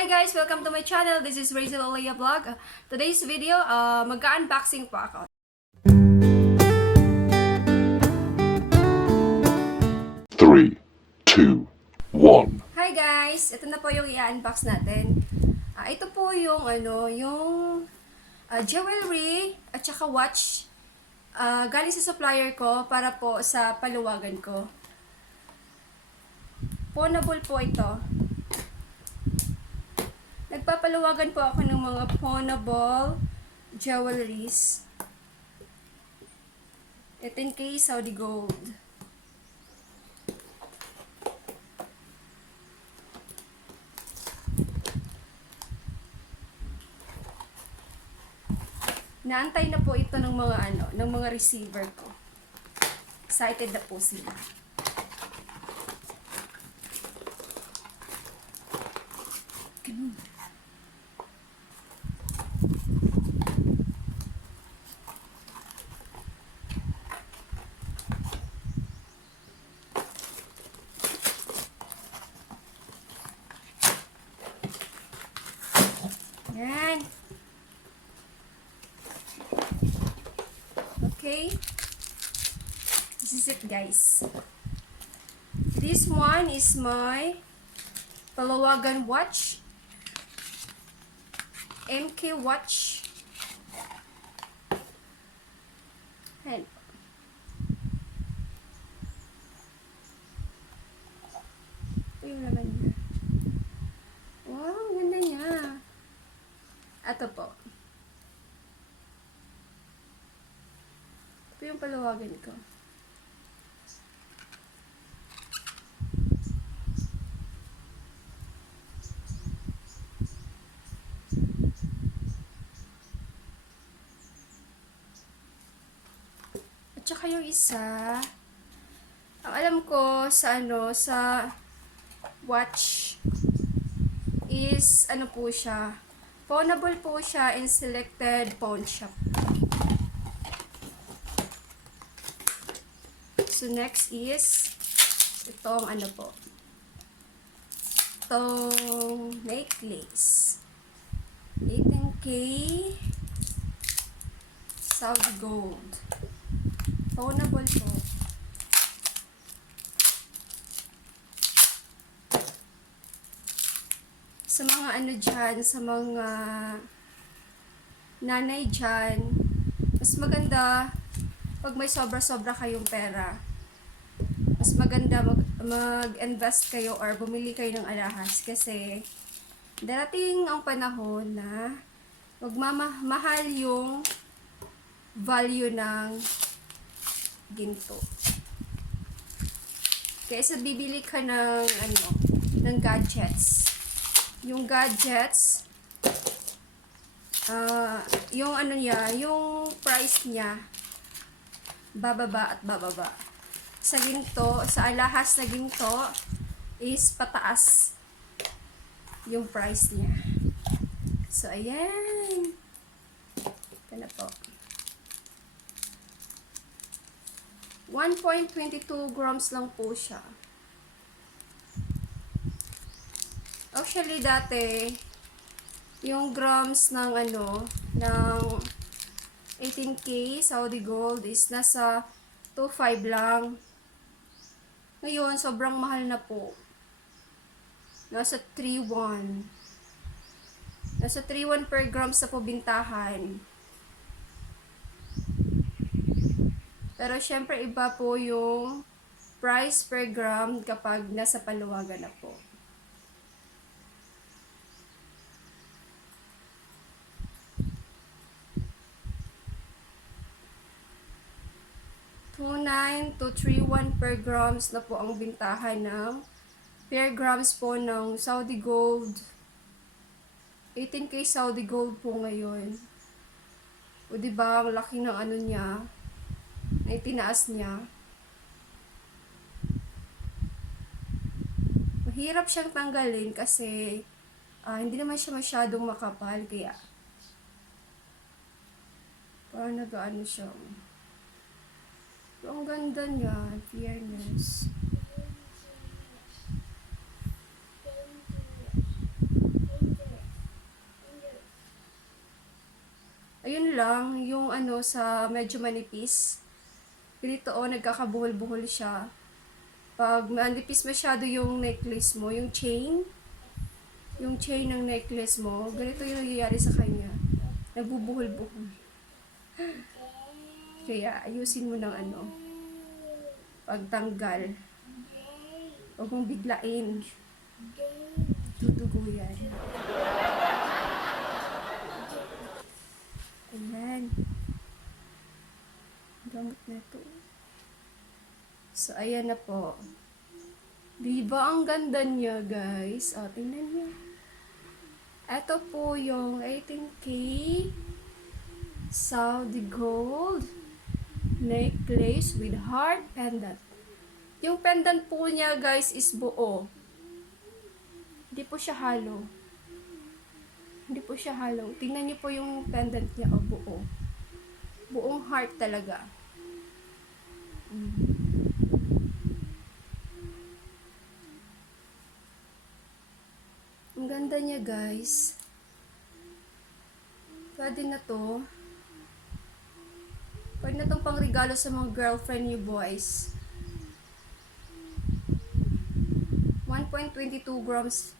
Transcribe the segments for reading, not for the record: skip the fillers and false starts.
Hi guys! Welcome to my channel. This is Rachel Olaya Vlog. Today's video, magka-unboxing po ako. 3, 2, 1. Hi guys! Ito na po yung i-unbox natin. Ito po yung jewelry at saka watch galing sa supplier ko para po sa paluwagan ko. Pawnable po ito. Nagpapaluwagan po ako ng mga pawnable jewelries. 18K Saudi gold. Naantay na po ito ng mga receiver ko. Excited na po sila. Ganun. Yan. Okay. This is it, guys. This one is my Palawagan watch. MK watch. Ayan. Ito yung laman niya. Wow, ganda niya. Ito po. Ito yung palawagan ko. At saka yung isa, ang alam ko sa sa watch is po siya. Pawnable po siya in selected pawn shop. So next is itong po. Itong necklace. 18K Saudi gold. Pawnable po. Sa mga dyan, sa mga nanay dyan, mas maganda pag may sobra-sobra kayong pera. Mas maganda mag-invest kayo or bumili kayo ng alahas kasi darating ang panahon na magmamahal yung value ng ginto. Kaysa bibili ka ng ng gadgets. Yung gadgets, yung niya, yung price niya, bababa at bababa. Sa ginto, sa alahas na ginto, is pataas yung price niya. So, ayan. Ito na po. 1.22 grams lang po siya. Actually, dati, yung grams ng ng 18K Saudi gold is nasa 2.5 lang. Ngayon, sobrang mahal na po. Nasa 3.1. Nasa 3.1 per grams sa po bintahan. Pero syempre, iba po yung price per gram kapag nasa paluwagan na po. $2.9 to 3.1 per grams na po ang bintahan ng per grams po ng Saudi gold. 18K Saudi gold po ngayon. O diba, ang laki ng niya, na itinaas niya. Mahirap siyang tanggalin kasi hindi naman siya masyadong makapal, kaya parang nag-ano siya. Ang ganda niya, fairness. lang, yung ano sa medyo manipis. Ganito nagkakabuhol-buhol siya. Pag manipis masyado yung necklace mo, yung chain ng necklace mo, ganito yung nangyayari sa kanya. Nagbubuhol-buhol. Kaya ayusin mo ng pagtanggal. Huwag mong biglain. Tutugo yan. Ayan. Gamot na to. So, ayan na po. Diba ang ganda niya, guys? O, tingnan niyo. Ito po yung 18K Saudi Gold necklace with heart pendant. Yung pendant po niya, guys, is buo. Hindi po siya hollow. Hindi po siya hollow. Tingnan niyo po yung pendant niya, buo. Buong heart talaga. Ang ganda niya, guys. Pwede na to. Pwede na tong pangregalo sa mga girlfriend niyo, boys. 1.22 grams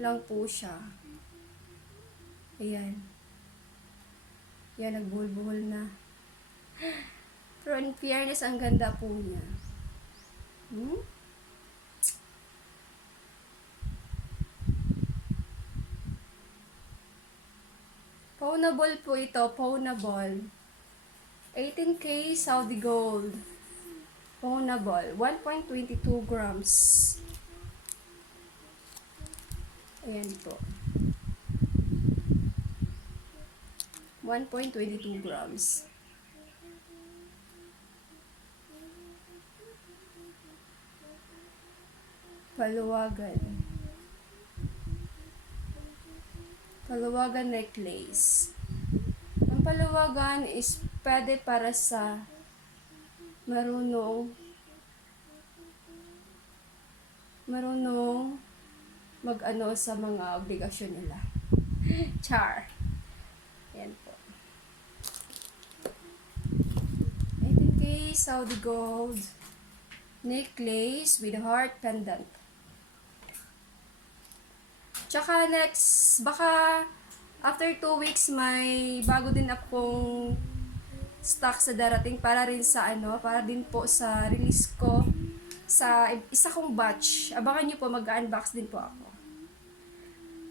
lang po siya. Ayan. Yan, nagbuhol-buhol na. Pero in fairness, ang ganda po niya. Pawnable po ito, pawnable. 18K Saudi Gold. Pawnable. 1.22 grams. Ayan po. 1.22 grams. Paluwagan. Paluwagan necklace. Ang paluwagan is pwede para sa marunong mag-ano sa mga obligasyon nila. Char. Yan po. 18K Saudi Gold necklace with heart pendant. Tsaka next, baka after 2 weeks may bago din akong stock sa darating para rin sa para din po sa release ko sa isa kong batch. Abangan nyo po, mag-unbox din po ako.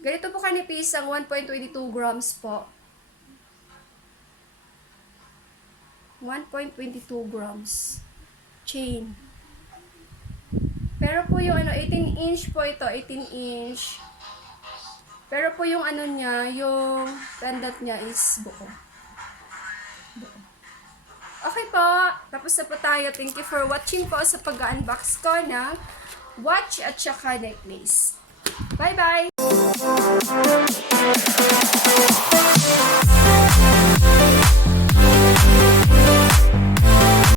Ganito po kanipis ang 1.22 grams po. 1.22 grams. Chain. Pero po yung 18 inch po ito, 18 inch. Pero po yung niya, yung pendant niya is buo. Okay po, tapos na po tayo. Thank you for watching po sa pag-unbox ko ng watch at saka necklace. Bye-bye!